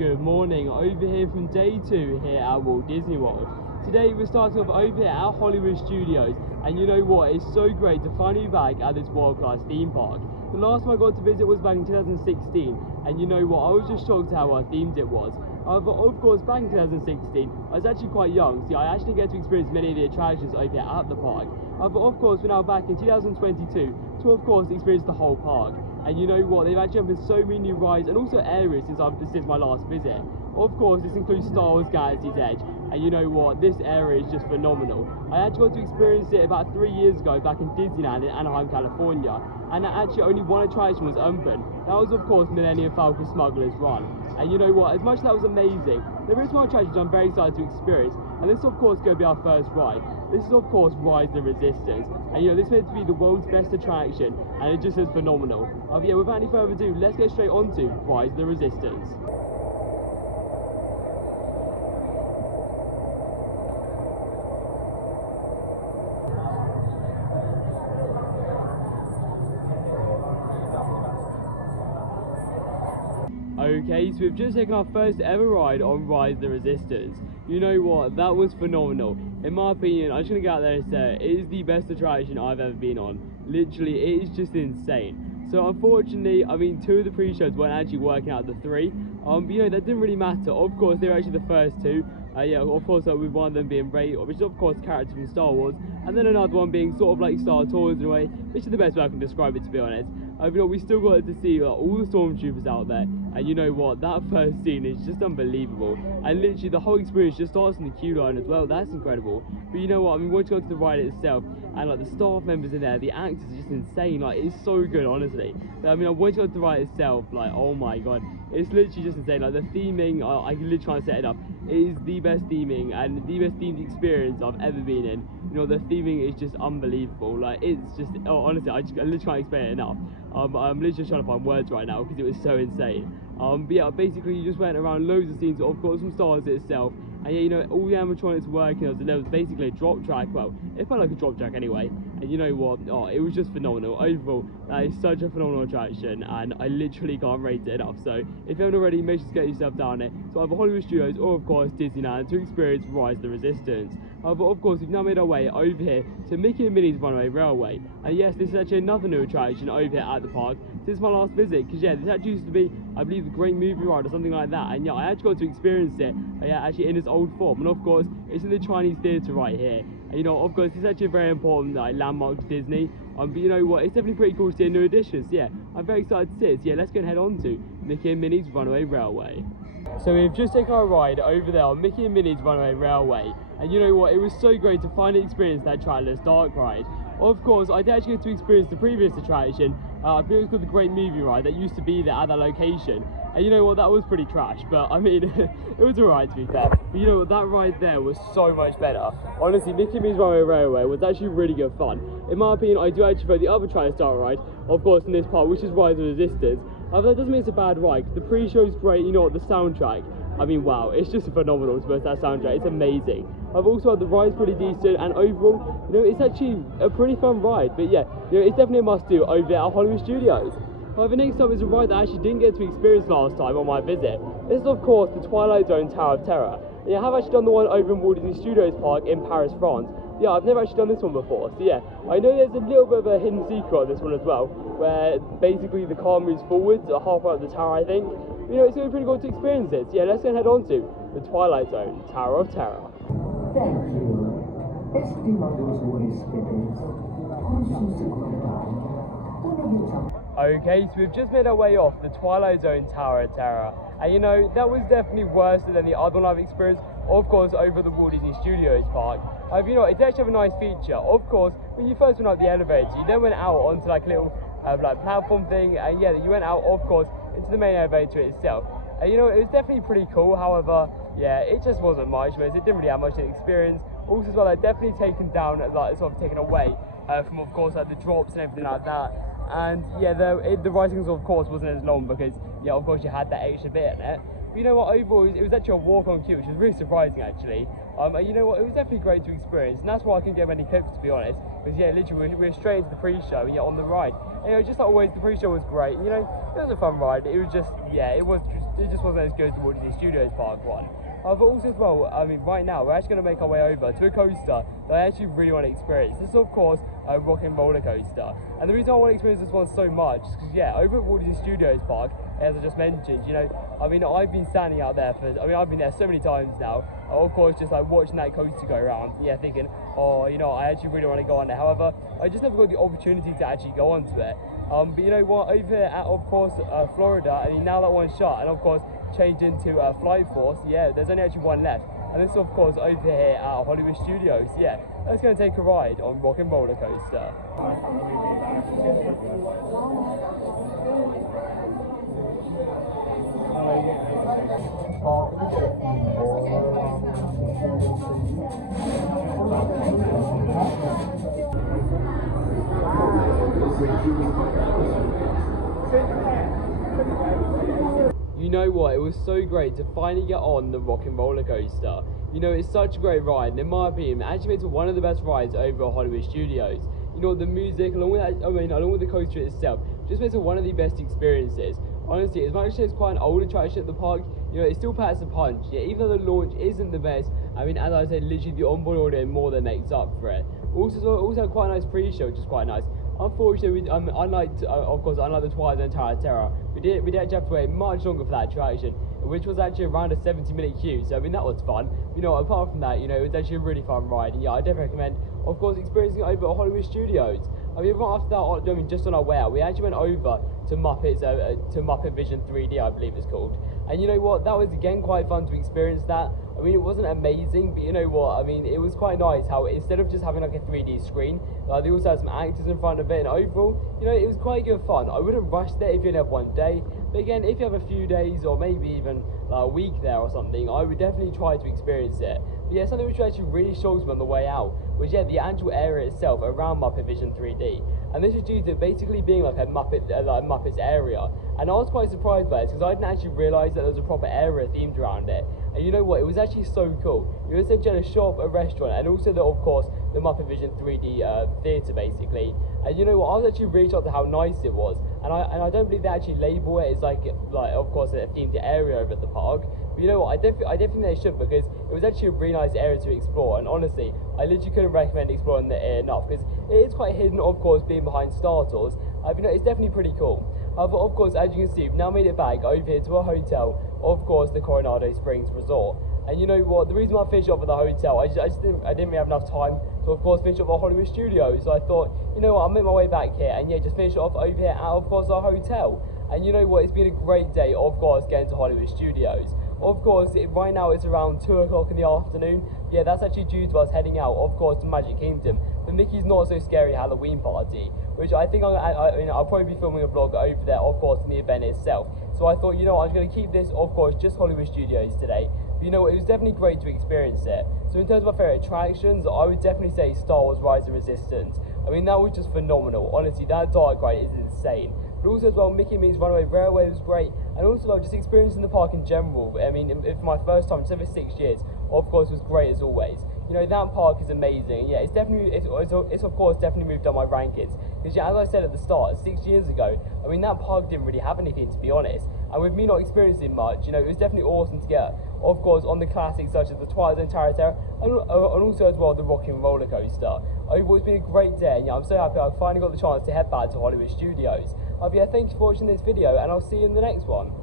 Good morning, over here from day 2 here at Walt Disney World. Today we're starting off over here at Hollywood Studios, and you know what, it's so great to finally be back at this world-class theme park. The last time I got to visit was back in 2016, and you know what, I was just shocked how themed it was. However, of course, back in 2016, I was actually quite young, so I actually get to experience many of the attractions over here at the park. However, of course, we're now back in 2022 to, of course, experience the whole park. And you know what, they've actually opened so many new rides and also areas since my last visit. Of course, this includes Star Wars Galaxy's Edge, and you know what, this area is just phenomenal. I actually got to experience it about 3 years ago back in Disneyland in Anaheim, California, and actually only one attraction was open. That was, of course, Millennium Falcon Smuggler's Run. And you know what, as much as that was amazing, there is one attraction I'm very excited to experience, and this is of course going to be our first ride. This is of course Rise the Resistance, and you know, this is meant to be the world's best attraction, and it just is phenomenal. Yeah, without any further ado, let's get straight on to Rise the Resistance. Okay, so we've just taken our first ever ride on Rise the Resistance. You know what, that was phenomenal. In my opinion, I'm just gonna go out there and say it is the best attraction I've ever been on. Literally, it is just insane. So unfortunately, I mean, 2 of the pre-shows weren't actually working out of the 3. But you know, that didn't really matter. Of course, they were actually the first 2. Yeah, of course, with one of them being Rey, which is of course characters from Star Wars, and then another one being sort of like Star Tours in a way, which is the best way I can describe it, to be honest. You know, we still got to see all the stormtroopers out there, and you know what, that first scene is just unbelievable, and literally the whole experience just starts in the queue line as well. That's incredible. But you know what, I mean, once you go to the ride itself, and like the staff members in there, the actors are just insane. Like, it's so good, honestly. I mean, once you go to the ride itself, like, oh my god, it's literally just insane. Like, the theming, I can literally try and set it up. It is the best theming and the best themed experience I've ever been in. You know, the theming is just unbelievable. Like, it's just, oh, honestly, I literally can't explain it animal. I'm literally just trying to find words right now because it was so insane. But yeah, basically you just went around loads of scenes, of course, from Star Wars itself. And yeah, you know, all the animatronics working, and there was basically a drop track. Well, it felt like a drop track anyway. And you know what, oh, it was just phenomenal. Overall, that is such a phenomenal attraction, and I literally can't rate it enough. So if you haven't already, make sure to get yourself down there to either Hollywood Studios or of course Disneyland to experience Rise the Resistance. But of course, we've now made our way over here to Mickey and Minnie's Runaway Railway. And yes, this is actually another new attraction over here at the park since my last visit, because yeah, this actually used to be, I believe, the Great Movie Ride or something like that. And yeah, I actually got to experience it, yeah, actually in its old form. And of course, it's in the Chinese Theatre right here. And you know, of course, it's actually a very important landmark to Disney. But you know what, it's definitely pretty cool to see a new addition. So yeah, I'm very excited to see it. So yeah, let's go and head on to Mickey and Minnie's Runaway Railway. So we've just taken our ride over there on Mickey and Minnie's Runaway Railway, and you know what, it was so great to finally experience that Traveler's Dark ride. Of course, I did actually get to experience the previous attraction. I believe it was called the Great Movie Ride, that used to be there at that location. And you know what, that was pretty trash, but I mean, it was alright to be fair. But you know what, that ride there was so much better. Honestly, Mickey and Minnie's Runaway Railway was actually really good fun. In my opinion, I do actually prefer the other Traveler's Dark ride, of course, in this part, which is Rise of Resistance. That doesn't mean it's a bad ride, because the pre-show is great. You know what, the soundtrack, I mean, wow, it's just phenomenal to both that soundtrack. It's amazing. I've also had the ride's pretty decent, and overall, you know, it's actually a pretty fun ride. But yeah, you know, it's definitely a must-do over there at Hollywood Studios. However, next up is a ride that I actually didn't get to experience last time on my visit. This is, of course, the Twilight Zone Tower of Terror. Yeah, I have actually done the one over in Walt Disney Studios Park in Paris, France. Yeah, I've never actually done this one before, so yeah, I know there's a little bit of a hidden secret on this one as well, where basically the car moves forwards halfway up the tower, I think. You know, it's going to be pretty cool to experience it. So yeah, let's go and head on to the Twilight Zone Tower of Terror. Thank you. Estimados huéspedes, con su seguridad, Okay, so we've just made our way off the Twilight Zone Tower of Terror, and you know, that was definitely worse than the other one I've experienced, of course, over the Walt Disney Studios Park. You know, it does actually have a nice feature. Of course, when you first went up the elevator, you then went out onto like a little like platform thing, and yeah, you went out, of course, into the main elevator itself. And you know, it was definitely pretty cool. However, yeah, it just wasn't much, because it didn't really have much experience. Also as well, they're definitely taken down, like sort of taken away from, of course, like the drops and everything like that. And yeah, the writings, of course, wasn't as long because, yeah, of course, you had that extra bit in it. But you know what, overall, it was actually a walk-on queue, which was really surprising, actually. And you know what, it was definitely great to experience, and that's why I couldn't get many clips, to be honest, because, yeah, literally, we were straight into the pre-show, and, yeah, on the ride. And, you know, just like always, the pre-show was great. You know, it was a fun ride. It was just, yeah, it just wasn't as good as the Walt Disney Studios Park one. But also as well, I mean, right now, we're actually going to make our way over to a coaster that I actually really want to experience. This is, of course, a rocking roller coaster. And the reason I want to experience this one so much is because, yeah, over at Walt Disney Studios Park, as I just mentioned, you know, I mean, I've been standing out there I've been there so many times now. Of course, just like watching that coaster go around, yeah, thinking, oh, you know, I actually really want to go on there. However, I just never got the opportunity to actually go onto it. But you know what, over here at, of course, Florida, I mean, now that one's shut, and of course, changed into Flight Force, yeah, there's only actually one left. And this is, of course, over here at Hollywood Studios, yeah, let's go and take a ride on Rock and Roller Coaster. You know what, it was so great to finally get on the Rock and Roller Coaster. You know, it's such a great ride, and in my opinion, it actually makes it one of the best rides over at Hollywood Studios. You know, the music, along with that, along with the coaster itself, just makes it one of the best experiences. Honestly, as much as it's quite an old attraction at the park, you know, it still packs a punch. Yeah, even though the launch isn't the best, I mean, as I said, literally the onboard audio more than makes up for it. Also quite a nice pre-show, which is quite nice. Unfortunately, unlike the Twilight and Terror, we did actually have to wait much longer for that attraction, which was actually around a 70-minute queue. So I mean, that was fun. You know, apart from that, you know, it was actually a really fun ride, and yeah, I definitely recommend, of course, experiencing it over at Hollywood Studios. I mean, right after that, I mean, just on our way out, we actually went over to Muppet Vision 3D, I believe it's called. And you know what, that was again quite fun to experience that. I mean, it wasn't amazing, but you know what, I mean, it was quite nice how instead of just having like a 3D screen, they also had some actors in front of it, and overall, you know, it was quite good fun. I wouldn't rush there if you only have one day, but again, if you have a few days or maybe even a week there or something, I would definitely try to experience it. But yeah, something which actually really shocked me on the way out was, yeah, the actual area itself around Muppet Vision 3D. And this is due to basically being like a Muppets area. And I was quite surprised by this because I didn't actually realise that there was a proper area themed around it. And you know what, it was actually so cool. It was essentially a shop, a restaurant, and also of course the Muppet Vision 3D theatre basically. And you know what, I was actually really shocked at how nice it was. And I don't believe they actually label it as like of course a themed area over at the park. But you know what, I definitely think they should, because it was actually a really nice area to explore. And honestly, I literally couldn't recommend exploring it enough, because it is quite hidden, of course, being behind Star Tours. You know, it's definitely pretty cool. But of course, as you can see, we've now made it back over here to a hotel, of course, the Coronado Springs Resort. And you know what, the reason why I finished off at the hotel, I didn't really have enough time to, of course, finish off at Hollywood Studios. So I thought, you know what, I'll make my way back here, and yeah, just finish off over here at, of course, our hotel. And you know what, it's been a great day, of course, getting to Hollywood Studios. Of course, right now it's around 2 o'clock in the afternoon. Yeah, that's actually due to us heading out, of course, to Magic Kingdom, the Mickey's Not So Scary Halloween Party, which I think I'll probably be filming a vlog over there, of course, in the event itself. So I thought, you know, I'm going to keep this, of course, just Hollywood Studios today. But you know, it was definitely great to experience it. So in terms of my favourite attractions, I would definitely say Star Wars Rise of Resistance. I mean, that was just phenomenal. Honestly, that dark ride is insane. But also as well, Mickey and Minnie's Runaway Railway was great, and also like just experiencing the park in general. I mean, for my first time, just over 6 years, of course, was great as always. You know, that park is amazing. Yeah, it's of course definitely moved on my rankings. Because yeah, as I said at the start, 6 years ago, I mean, that park didn't really have anything, to be honest. And with me not experiencing much, you know, it was definitely awesome to get, of course, on the classics such as the Twilight and Terror, and also as well the Rock and Roller Coaster. Overall, it's been a great day, and yeah, I'm so happy I finally got the chance to head back to Hollywood Studios. Yeah, thank you for watching this video, and I'll see you in the next one.